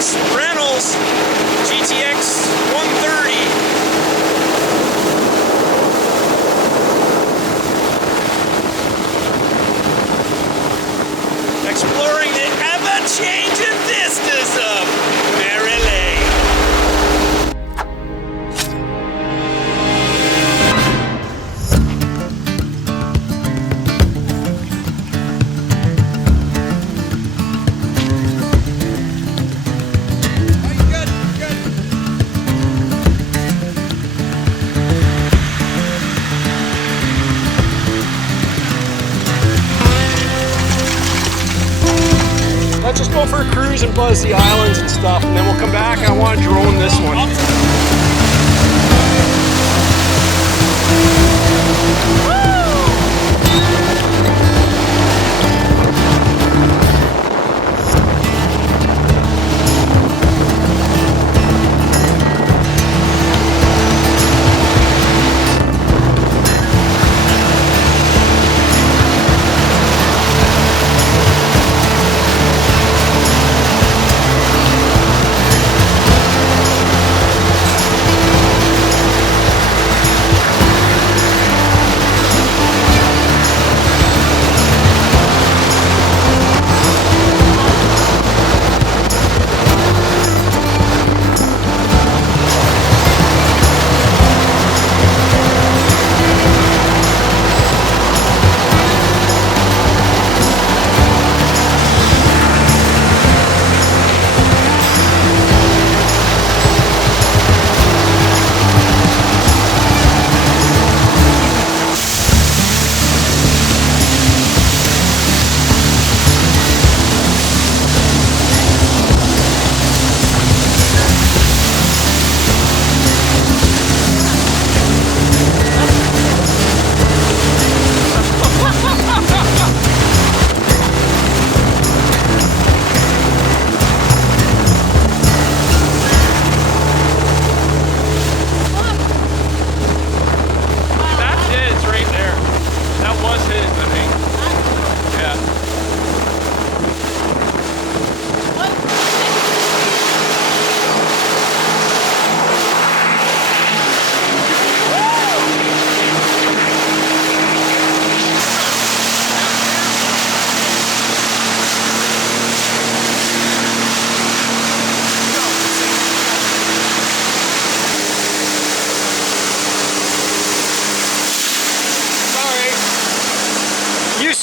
GTX rentals, GTX 130. Exploring the ever-changing vistas of Mary Lake. Let's just go for a cruise and buzz the islands and stuff, and then we'll come back and I want to drone this one.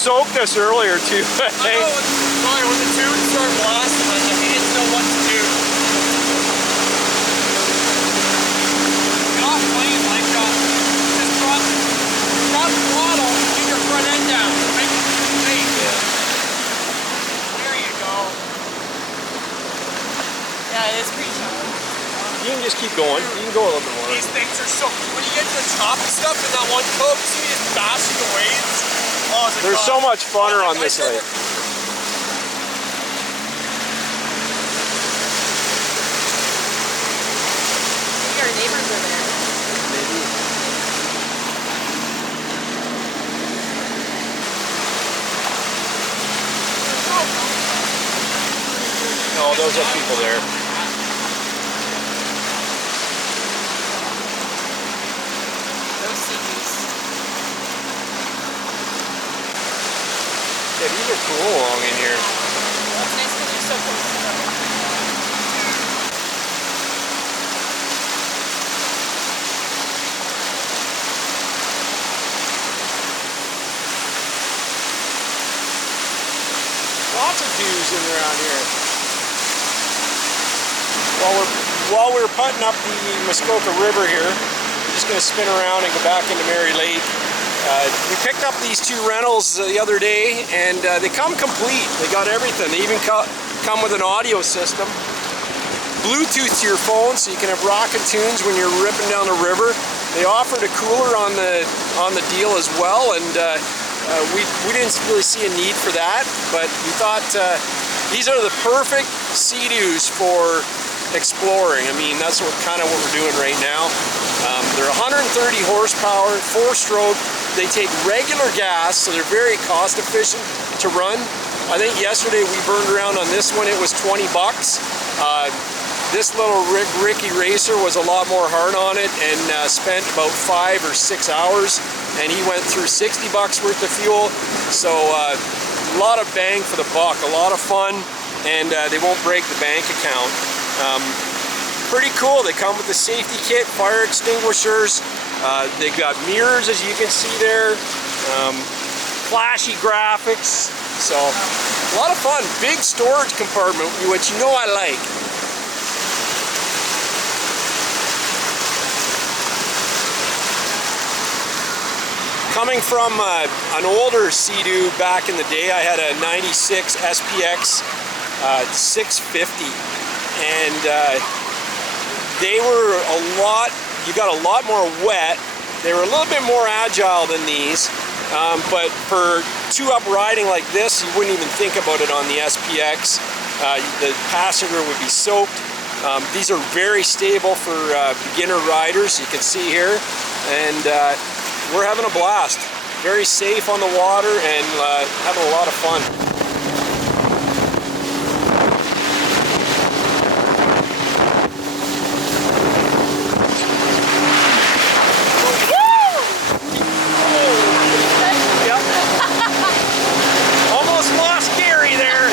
Soaked us earlier too. I know, sorry, when the tubes start blasting, I didn't know what to do. Get off plane, like, just drop the throttle, keep your front end down, make it safe. Yeah. There you go. Yeah, it is pretty shallow. You can just keep going. You can go a little bit more. These things are so, when you get to the top and stuff in that one cove, you see me just bashing the waves. Oh, there's so much funner on this lake. Our neighbors are there. Maybe. No, those are people there. Those SeaDoos. Yeah, these are cool along in here. Well, it's nice because you're so close to them. Lots of views in around here. While we're putting up the Muskoka River here, we're just going to spin around and go back into Mary Lake. We picked up these two rentals the other day, and they come complete. They got everything. They even come with an audio system. Bluetooth to your phone, so you can have rockin' tunes when you're ripping down the river. They offered a cooler on the deal as well, and we didn't really see a need for that. But we thought these are the perfect SeaDoos for exploring. I mean, that's kind of what we're doing right now. They're 130 horsepower, 4-stroke. They take regular gas, so they're very cost efficient to run. I think yesterday we burned around on this one, it was 20 bucks. This little Ricky Racer was a lot more hard on it and spent about 5 or 6 hours, and he went through 60 bucks worth of fuel. So a lot of bang for the buck, a lot of fun, and they won't break the bank account. Pretty cool. They come with the safety kit, fire extinguishers. They got mirrors, as you can see there. Flashy graphics. So a lot of fun. Big storage compartment, which you know I like. Coming from an older SeaDoo back in the day, I had a 96 SPX 650, and they were you got a lot more wet. They were a little bit more agile than these, but for 2-up riding like this, you wouldn't even think about it on the SPX. The passenger would be soaked. These are very stable for beginner riders, you can see here, and we're having a blast. Very safe on the water and having a lot of fun. Almost lost Gary there.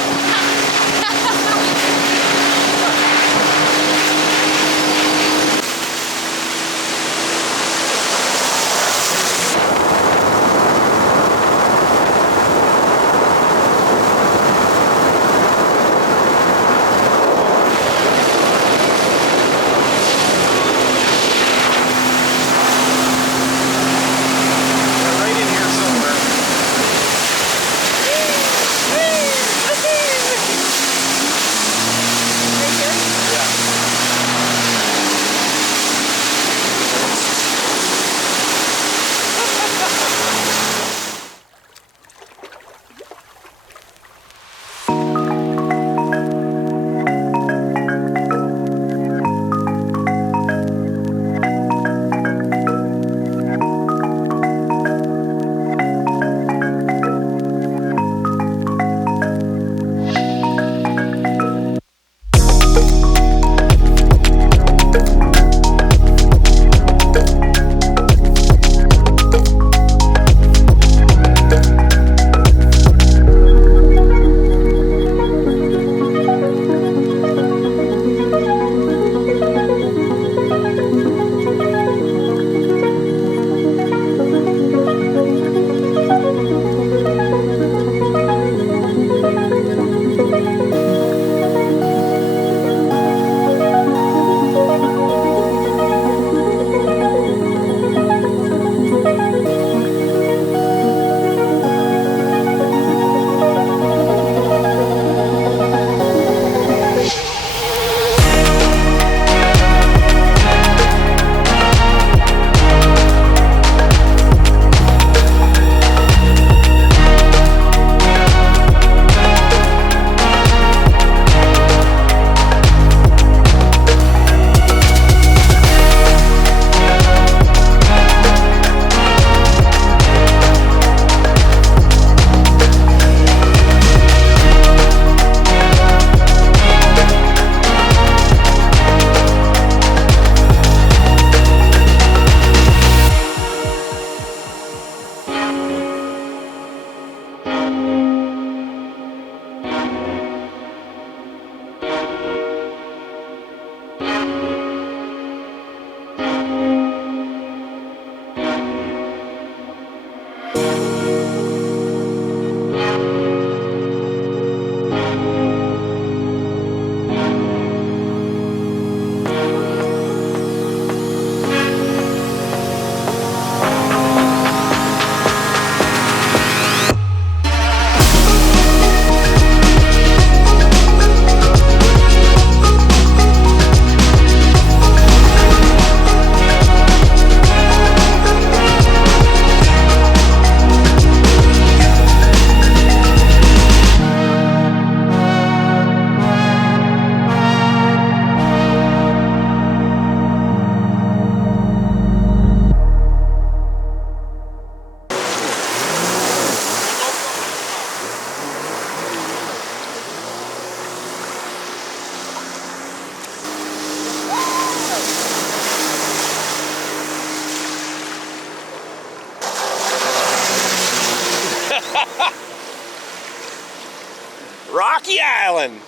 Rocky Island.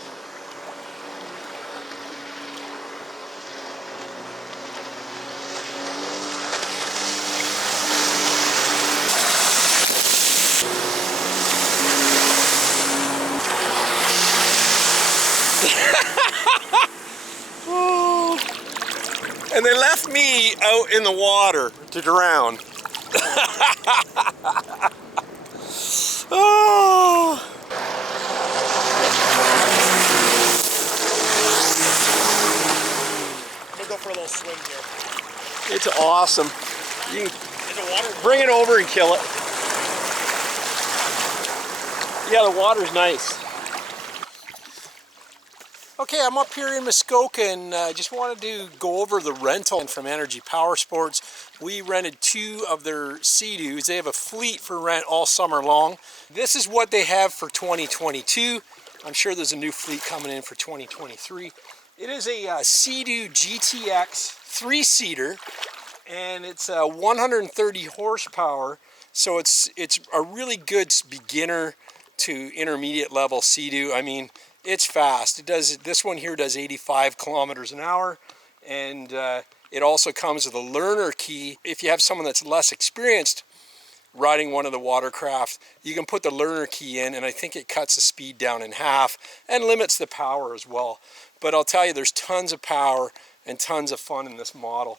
And they left me out in the water to drown. Oh. I'm gonna go for a little swim here. It's awesome. You can Is the water? bring it over and kill it. Yeah, the water's nice. Okay, I'm up here in Muskoka and just wanted to go over the rental from Energy Powersports. We rented 2 of their SeaDoos. They have a fleet for rent all summer long. This is what they have for 2022. I'm sure there's a new fleet coming in for 2023. It is a SeaDoo GTX 3-seater, and it's 130 horsepower. So it's a really good beginner to intermediate level SeaDoo. I mean, it's fast. This one here does 85 kilometers an hour, and it also comes with a learner key. If you have someone that's less experienced riding one of the watercraft, you can put the learner key in, and I think it cuts the speed down in half and limits the power as well. But I'll tell you, there's tons of power and tons of fun in this model.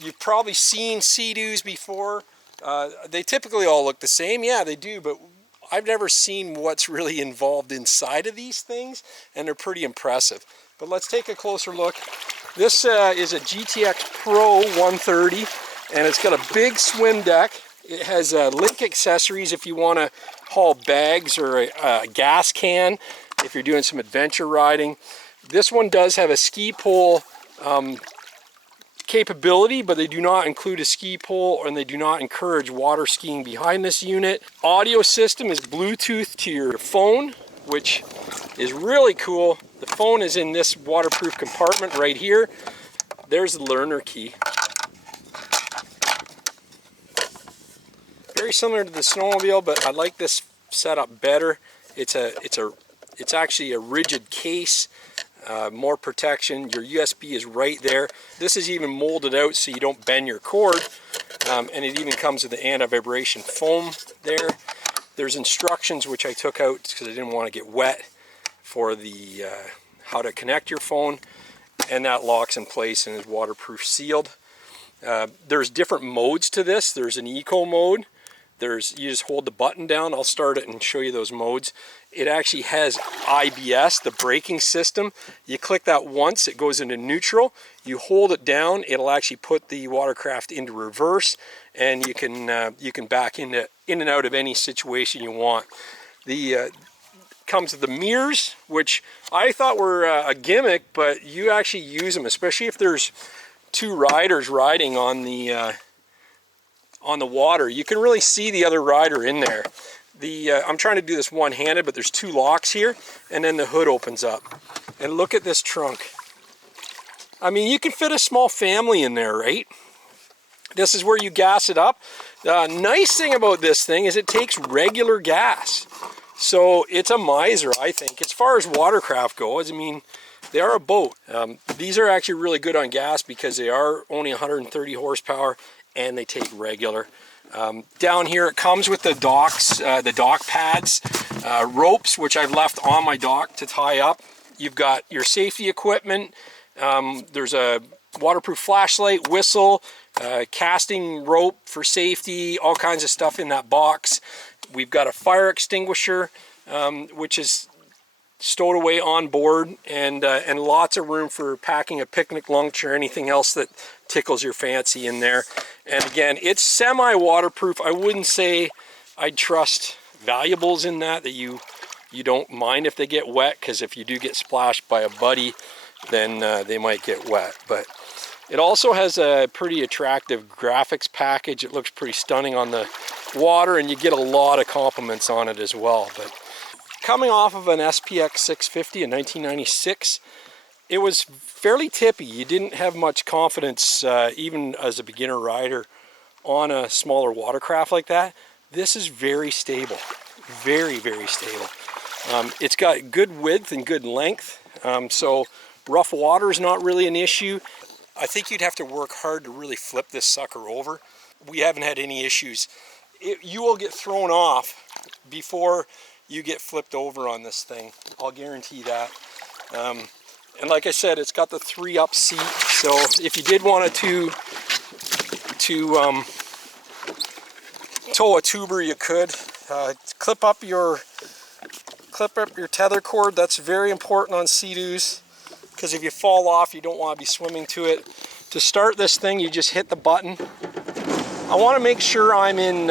You've probably seen SeaDoos before. They typically all look the same. Yeah, they do, but I've never seen what's really involved inside of these things, and they're pretty impressive. But let's take a closer look. This is a GTX Pro 130, and it's got a big swim deck. It has link accessories if you want to haul bags or a gas can if you're doing some adventure riding. This one does have a ski pole capability, but they do not include a ski pole, and they do not encourage water skiing behind this unit. Audio system is Bluetooth to your phone, which is really cool. The phone is in this waterproof compartment right here. There's the learner key. Very similar to the snowmobile, but I like this setup better. It's actually a rigid case. More protection. Your USB is right there. This is even molded out so you don't bend your cord, and it even comes with the anti-vibration foam there. There's instructions which I took out because I didn't want to get wet for the how to connect your phone, and that locks in place and is waterproof sealed. There's different modes to this. There's an eco mode. You just hold the button down. I'll start it and show you those modes. It actually has IBS, the braking system. You click that once, it goes into neutral. You hold it down, it'll actually put the watercraft into reverse, and you can back in and out of any situation you want. The comes with the mirrors, which I thought were a gimmick, but you actually use them, especially if there's 2 riders riding on the water. You can really see the other rider in there. I'm trying to do this one-handed, but there's 2 locks here, and then the hood opens up. And look at this trunk. I mean, you can fit a small family in there, right? This is where you gas it up. The nice thing about this thing is it takes regular gas. So it's a miser, I think. As far as watercraft goes, I mean, they are a boat. These are actually really good on gas because they are only 130 horsepower, and they take regular. Down here it comes with the docks, the dock pads, ropes, which I've left on my dock to tie up. You've got your safety equipment. There's a waterproof flashlight, whistle, casting rope for safety, all kinds of stuff in that box. We've got a fire extinguisher, which is stowed away on board, and lots of room for packing a picnic lunch or anything else that tickles your fancy in there. And again, it's semi-waterproof. I wouldn't say I'd trust valuables in that you don't mind if they get wet, because if you do get splashed by a buddy, then they might get wet. But it also has a pretty attractive graphics package. It looks pretty stunning on the water, and you get a lot of compliments on it as well. But coming off of an SPX 650 in 1996, it was fairly tippy. You didn't have much confidence, even as a beginner rider, on a smaller watercraft like that. This is very stable, very, very stable. It's got good width and good length, so rough water is not really an issue. I think you'd have to work hard to really flip this sucker over. We haven't had any issues. You will get thrown off before you get flipped over on this thing. I'll guarantee that. And like I said, it's got the 3-up seat, so if you did want to tow a tuber, you could. Clip up your tether cord. That's very important on SeaDoos, because if you fall off, you don't want to be swimming to it. To start this thing, you just hit the button. I want to make sure I'm in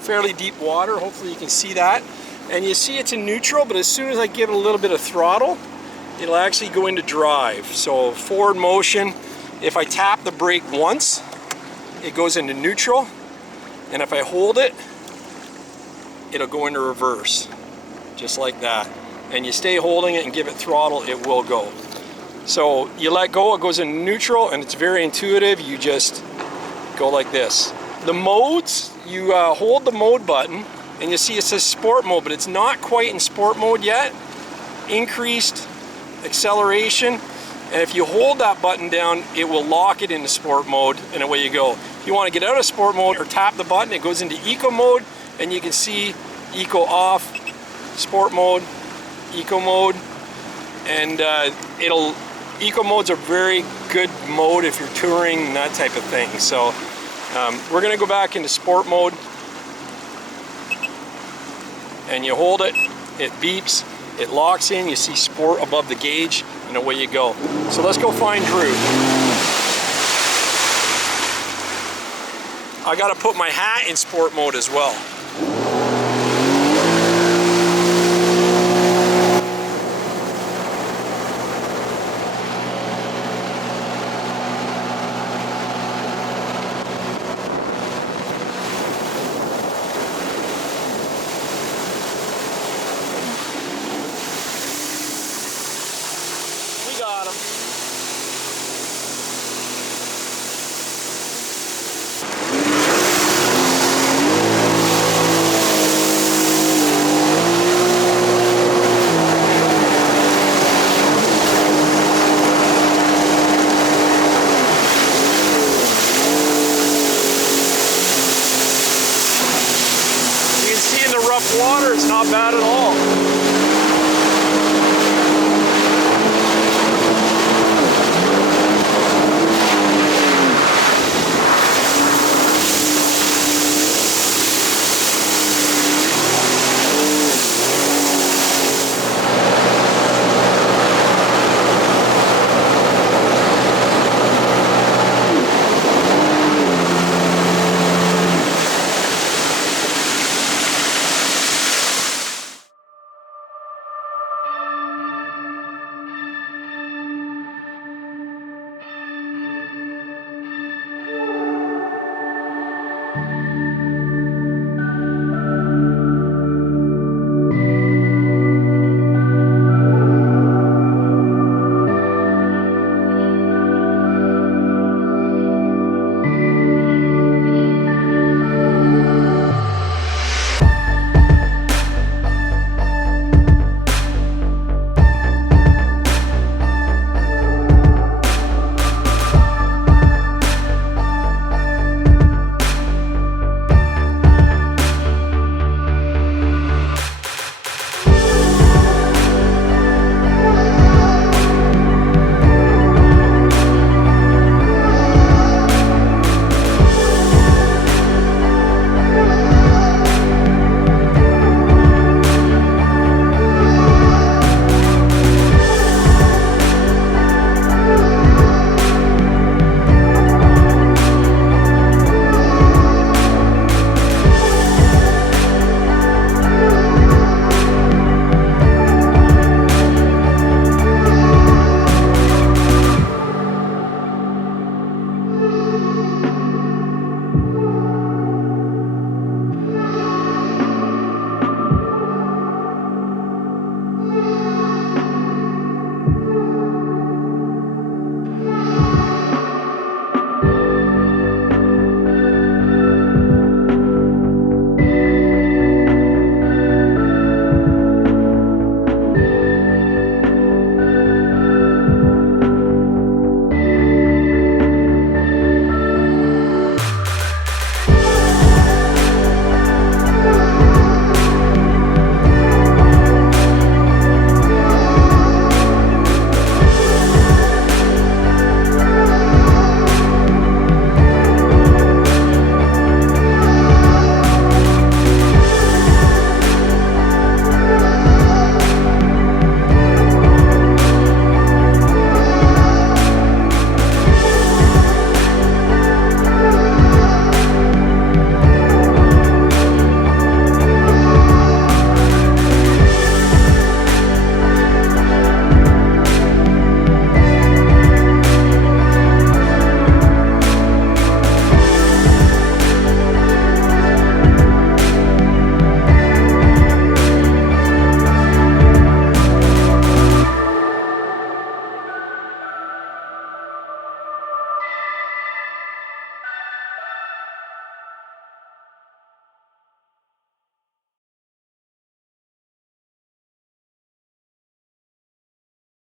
fairly deep water. Hopefully you can see that. And you see it's in neutral, but as soon as I give it a little bit of throttle, it'll actually go into drive. So forward motion, if I tap the brake once, it goes into neutral. And if I hold it, it'll go into reverse, just like that. And you stay holding it and give it throttle, it will go. So you let go, it goes into neutral, and it's very intuitive. You just go like this. The modes, you hold the mode button, and you see it says sport mode, but it's not quite in sport mode yet. Increased acceleration, and if you hold that button down, it will lock it into sport mode, and away you go. If you want to get out of sport mode or tap the button, it goes into eco mode, and you can see eco off, sport mode, eco mode, and eco mode's a very good mode if you're touring, that type of thing. So we're going to go back into sport mode, and you hold it, it beeps, it locks in, you see sport above the gauge, and away you go. So let's go find Drew. I got to put my hat in sport mode as well.